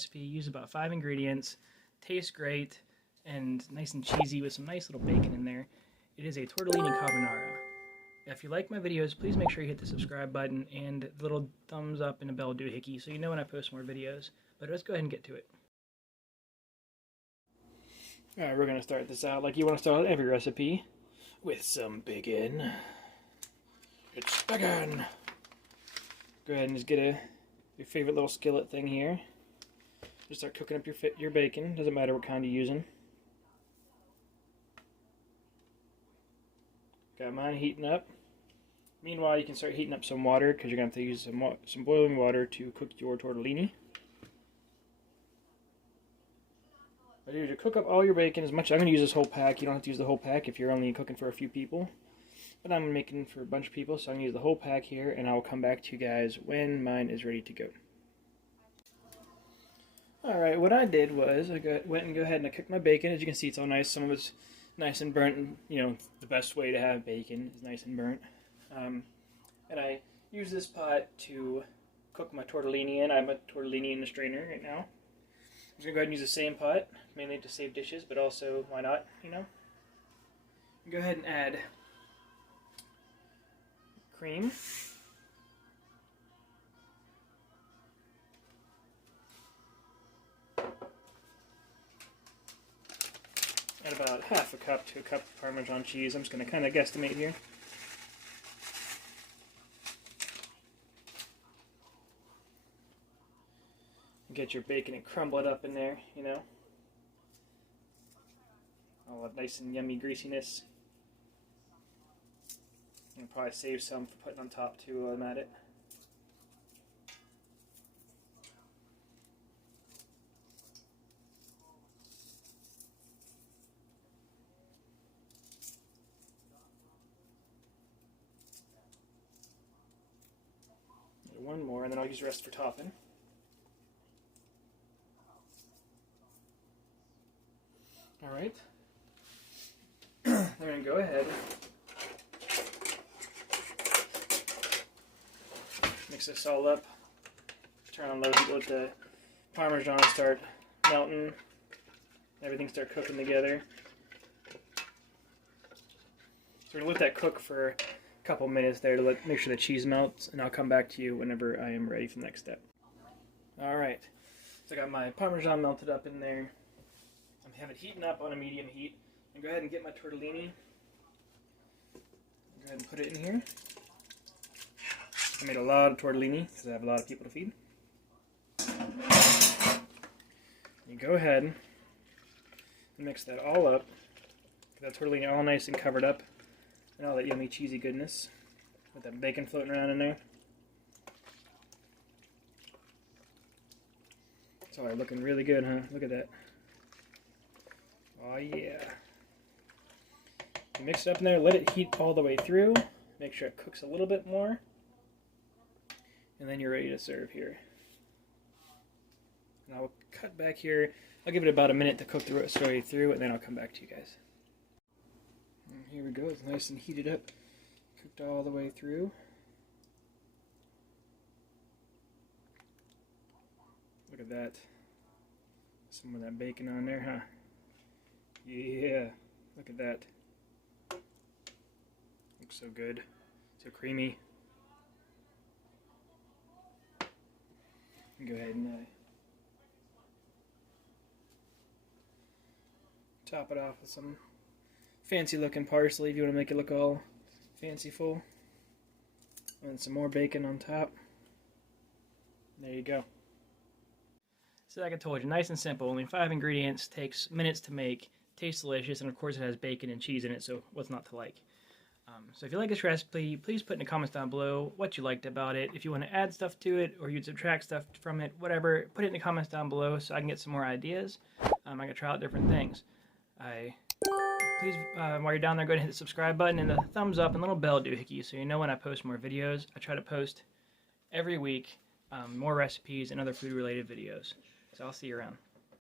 recipe. Use about 5 ingredients. Tastes great and nice and cheesy with some nice little bacon in there. It is a tortellini carbonara. If you like my videos, please make sure you hit the subscribe button and the little thumbs up and a bell doohickey so you know when I post more videos. But let's go ahead and get to it. Alright, we're going to start this out like you want to start every recipe, with some bacon. It's bacon! Go ahead and just get your favorite little skillet thing here. Just start cooking up your bacon. Doesn't matter what kind you're using. Got mine heating up. Meanwhile, you can start heating up some water because you're going to have to use some boiling water to cook your tortellini. But to cook up all your bacon as much. I'm going to use this whole pack. You don't have to use the whole pack if you're only cooking for a few people. But I'm making for a bunch of people, so I'm going to use the whole pack here, and I will come back to you guys when mine is ready to go. Alright, what I did was I went and I cooked my bacon. As you can see, it's all nice. Some of it's nice and burnt. And, you know, the best way to have bacon is nice and burnt. And I use this pot to cook my tortellini in. I have a tortellini in the strainer right now. I'm just going to go ahead and use the same pot, mainly to save dishes, but also, why not, you know? Go ahead and add cream. Add about half a cup to a cup of Parmesan cheese. I'm just going to kind of guesstimate here. Get your bacon and crumble it up in there, you know. All that nice and yummy greasiness. I'll probably save some for putting on top too while I'm at it. One more, and then I'll use the rest for topping. Alright, I'm going to go ahead, mix this all up, turn on low heat, let the Parmesan start melting, everything start cooking together. So we're going to let that cook for a couple minutes there to make sure the cheese melts, and I'll come back to you whenever I am ready for the next step. Alright, so I got my Parmesan melted up in there. I have it heating up on a medium heat. And go ahead and get my tortellini. Go ahead and put it in here. I made a lot of tortellini because I have a lot of people to feed. You go ahead and mix that all up. Get that tortellini all nice and covered up. And all that yummy cheesy goodness. With that bacon floating around in there. It's all looking really good, huh? Look at that. Oh yeah. You mix it up in there, let it heat all the way through. Make sure it cooks a little bit more. And then you're ready to serve here. And I'll cut back here. I'll give it about a minute to cook the roast way through, and then I'll come back to you guys. And here we go, it's nice and heated up. Cooked all the way through. Look at that. Some of that bacon on there, huh? Yeah, look at that. Looks so good. So creamy. Go ahead and top it off with some fancy looking parsley if you want to make it look all fanciful. And some more bacon on top. There you go. So like I told you, nice and simple. Only 5 ingredients, takes minutes to make. Tastes delicious, and of course it has bacon and cheese in it, so what's not to like? So if you like this recipe, please put in the comments down below what you liked about it. If you want to add stuff to it, or you'd subtract stuff from it, whatever, put it in the comments down below so I can get some more ideas. I can try out different things. Please, while you're down there, go ahead and hit the subscribe button and the thumbs up and little bell doohickey so you know when I post more videos. I try to post every week more recipes and other food-related videos. So I'll see you around.